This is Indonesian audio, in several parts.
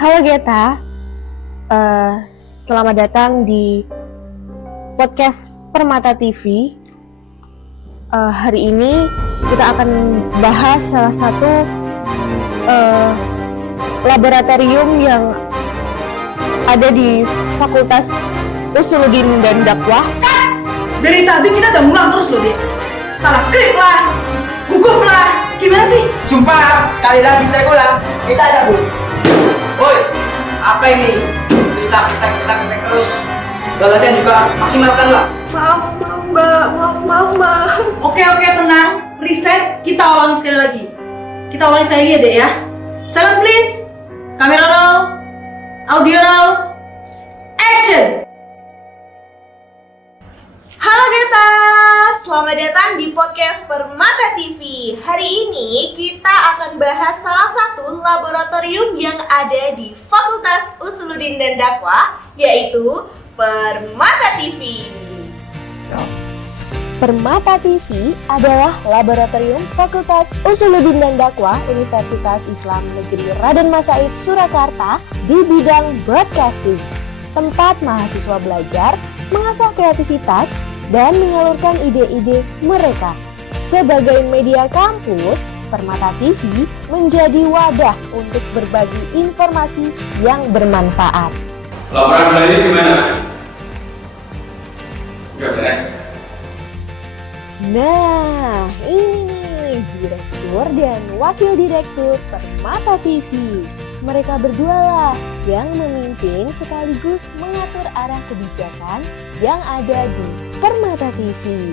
Halo Geta, selamat datang di podcast Permata TV. Hari ini kita akan bahas salah satu laboratorium yang ada di Fakultas Usuluddin dan Dakwah. Dari tadi kita udah ngulang terus loh, Dek. Salah skrip lah, gugup lah, gimana sih? Sumpah, sekali lagi kita ulang, kita aja Bu. Woi, apa ini? Kita terus. Latihan juga maksimalkan lah. Maaf Mbak. Oke, tenang. Reset, kita ulangi sekali lagi. Kita ulangi sekali lagi ya, Dek ya. Silent please. Kamera roll. Audio roll. Action. Halo Geta, selamat datang di podcast Permata TV. Hari ini kita akan bahas salah satu laboratorium yang ada di Fakultas Usuluddin dan Dakwah, yaitu Permata TV. Permata TV adalah laboratorium Fakultas Usuluddin dan Dakwah Universitas Islam Negeri Raden Masaid Surakarta di bidang broadcasting. Tempat mahasiswa belajar, mengasah kreativitas, dan menyalurkan ide-ide mereka. Sebagai media kampus, Permata TV menjadi wadah untuk berbagi informasi yang bermanfaat. Laporan belajar gimana? Gak beres. Nah, ini nih Direktur dan Wakil Direktur Permata TV. Mereka berdua lah yang memimpin sekaligus mengatur arah kebijakan yang ada di Permata TV.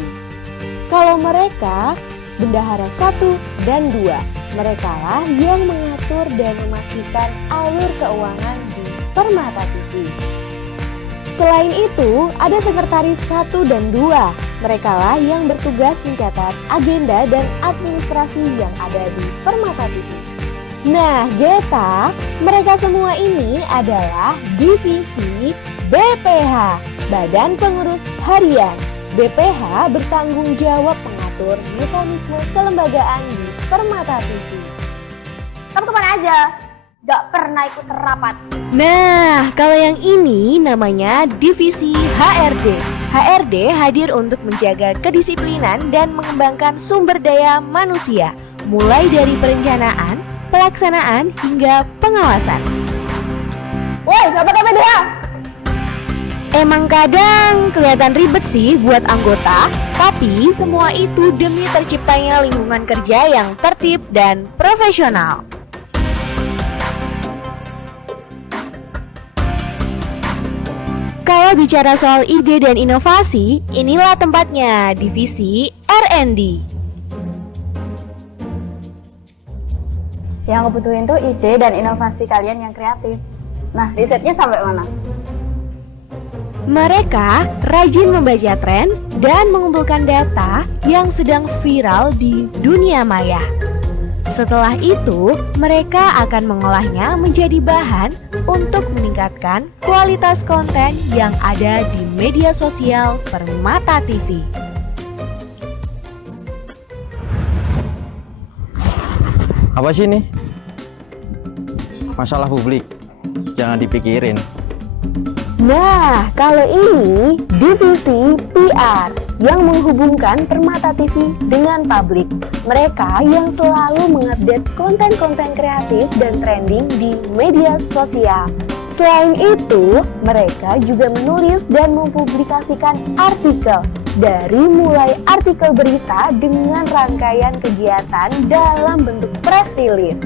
Kalau mereka, bendahara 1 dan 2, mereka lah yang mengatur dan memastikan alur keuangan di Permata TV. Selain itu, ada sekretaris 1 dan 2, mereka lah yang bertugas mencatat agenda dan administrasi yang ada di Permata TV. Nah, Geta, mereka semua ini adalah divisi BPH, Badan Pengurus Harian. BPH bertanggung jawab mengatur mekanisme kelembagaan di Permata TV. Teman-teman aja, gak pernah ikut rapat. Nah, kalau yang ini namanya divisi HRD. HRD hadir untuk menjaga kedisiplinan dan mengembangkan sumber daya manusia, mulai dari perencanaan, pelaksanaan, hingga pengawasan. Woi, gak pakai BDH. Emang kadang kelihatan ribet sih buat anggota, tapi semua itu demi terciptanya lingkungan kerja yang tertib dan profesional. Kalau bicara soal ide dan inovasi, inilah tempatnya, divisi R&D. Yang aku butuhin tuh ide dan inovasi kalian yang kreatif. Nah, risetnya sampai mana? Mereka rajin membaca tren dan mengumpulkan data yang sedang viral di dunia maya. Setelah itu, mereka akan mengolahnya menjadi bahan untuk meningkatkan kualitas konten yang ada di media sosial Permata TV. Apa sih ini? Masalah publik, jangan dipikirin. Nah, kalau ini divisi PR yang menghubungkan Permata TV dengan publik. Mereka yang selalu mengupdate konten-konten kreatif dan trending di media sosial. Selain itu, mereka juga menulis dan mempublikasikan artikel. Dari mulai artikel berita dengan rangkaian kegiatan dalam bentuk press release,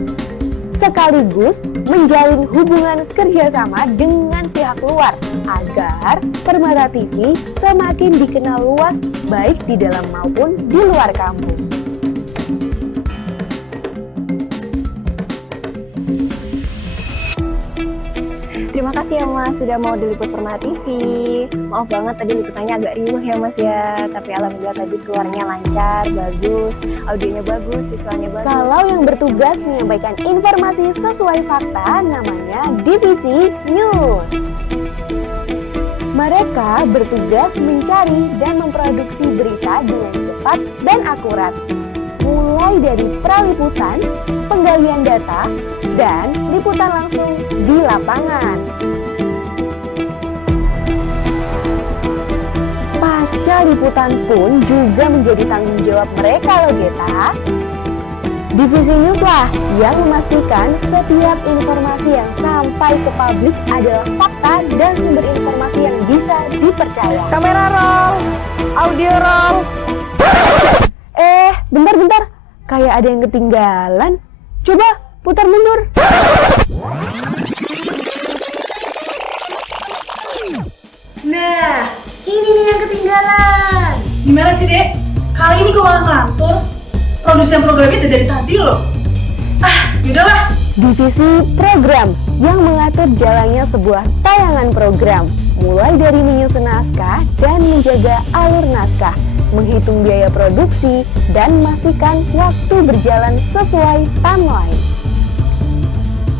sekaligus menjalin hubungan kerjasama dengan pihak luar agar Permata TV semakin dikenal luas baik di dalam maupun di luar kampus. Terima kasih ya Mas sudah mau diliput Permata TV. Maaf banget tadi liputannya agak riuh ya Mas ya. Tapi alhamdulillah tadi keluarnya lancar, bagus, audionya bagus, visualnya bagus. Kalau yang bertugas menyampaikan informasi sesuai fakta namanya divisi news. Mereka bertugas mencari dan memproduksi berita dengan cepat dan akurat. Mulai mulai dari praliputan, penggalian data, dan liputan langsung di lapangan. Pasca liputan pun juga menjadi tanggung jawab mereka loh Geta. Divisi News lah yang memastikan setiap informasi yang sampai ke publik adalah fakta dan sumber informasi yang bisa dipercaya. Kamera roll, audio roll. Bentar. Kayak ada yang ketinggalan. Coba putar mundur. Nah, ini nih yang ketinggalan. Gimana sih, Dek? Kali ini kok malah ngelantur? Produsen programnya udah dari tadi loh. Yaudahlah. Divisi program yang mengatur jalannya sebuah tayangan program, mulai dari menyusun naskah dan menjaga alur naskah, menghitung biaya produksi, dan memastikan waktu berjalan sesuai timeline.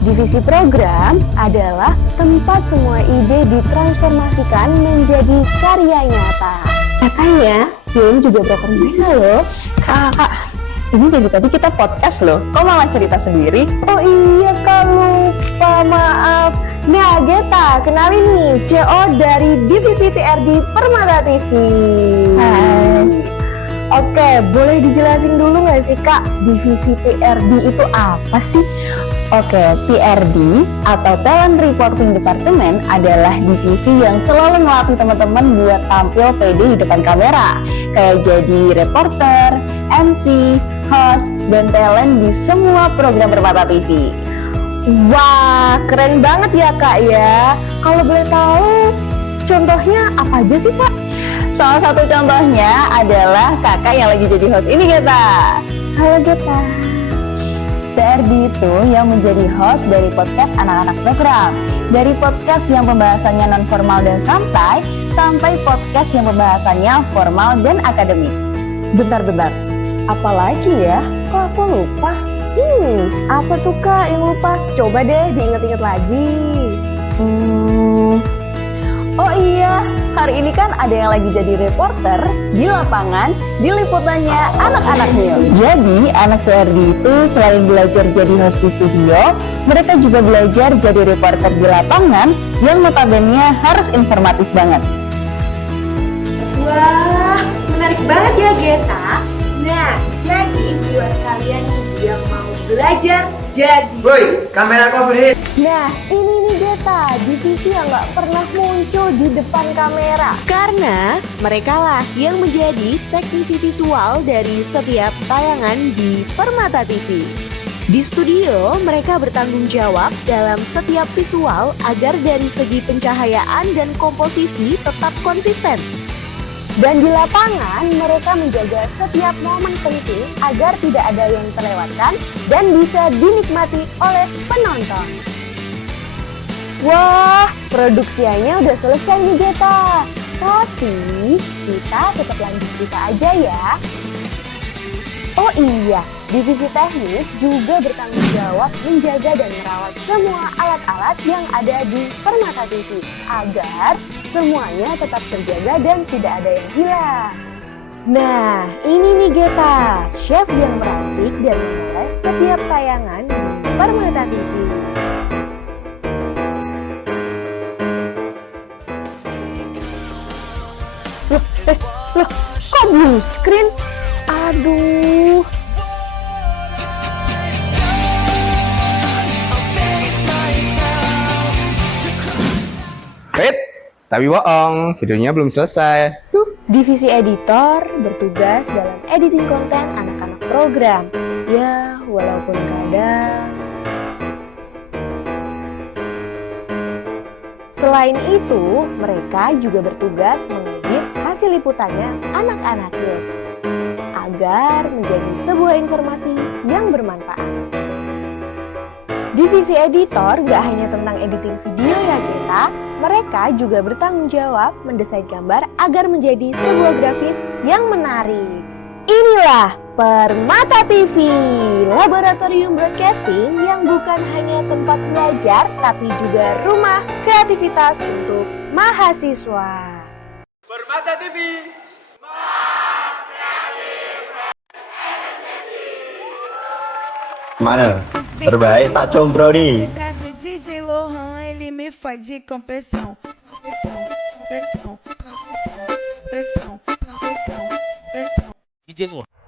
Divisi program adalah tempat semua ide ditransformasikan menjadi karya nyata. Katanya, film juga broker mereka loh. Kak, ini dari tadi kita podcast loh, kok malah cerita sendiri? Oh iya Kak, lupa, maaf. Nah Geta, kenalin nih CO dari Divisi PRD Permata TV. Hai. Oke, boleh dijelasin dulu nggak sih Kak, Divisi PRD itu apa sih? Oke, PRD atau Talent Reporting Department adalah divisi yang selalu melatih teman-teman buat tampil pede di depan kamera. Kayak jadi reporter, MC, host, dan talent di semua program Permata TV. Wah, keren banget ya Kak ya. Kalau boleh tahu, contohnya apa aja sih Kak? Salah satu contohnya adalah kakak yang lagi jadi host ini, Geta. Halo Geta. PRD itu yang menjadi host dari podcast anak-anak program. Dari podcast yang pembahasannya non-formal dan santai, sampai podcast yang pembahasannya formal dan akademik. Bentar. Apalagi ya? Kok aku lupa? Apa tuh Kak yang lupa? Coba deh diinget-inget lagi. Oh iya, hari ini kan ada yang lagi jadi reporter di lapangan di liputannya anak-anak news. Jadi anak PRD itu selain belajar jadi host di studio, mereka juga belajar jadi reporter di lapangan yang notabene harus informatif banget. Wah, menarik banget ya Geta. Nah, jadi buat kalian yang mau belajar jadi. Woi, kamera cover. Nah, ini nih Geta, divisi yang gak pernah muncul di depan kamera. Karena mereka lah yang menjadi teknisi visual dari setiap tayangan di Permata TV. Di studio, mereka bertanggung jawab dalam setiap visual agar dari segi pencahayaan dan komposisi tetap konsisten. Dan di lapangan, mereka menjaga setiap momen penting agar tidak ada yang terlewatkan dan bisa dinikmati oleh penonton. Wah, produksiannya udah selesai nih Geta. Tapi kita tetap lanjut cerita aja ya. Oh iya, divisi teknik juga bertanggung jawab menjaga dan merawat semua alat-alat yang ada di Permata TV agar semuanya tetap terjaga dan tidak ada yang hilang. Nah, ini nih Geta, chef yang meracik dan memoles setiap tayangan di Permata TV. Loh, kok blue screen? Aduh. Tapi bohong, videonya belum selesai. Divisi editor bertugas dalam editing konten anak-anak program. Ya, walaupun kadang. Selain itu, mereka juga bertugas mengedit hasil liputannya anak-anak news agar menjadi sebuah informasi yang bermanfaat. Divisi editor gak hanya tentang editing video ya Geta, mereka juga bertanggung jawab mendesain gambar agar menjadi sebuah grafis yang menarik. Inilah Permata TV, laboratorium broadcasting yang bukan hanya tempat belajar tapi juga rumah kreativitas untuk mahasiswa. Permata TV. Mana? Terbaik tak combro nih. DJ Lohan, ele me fode com pressão. Pressão, pressão, pressão, pressão, pressão, pressão. DJ Lohan.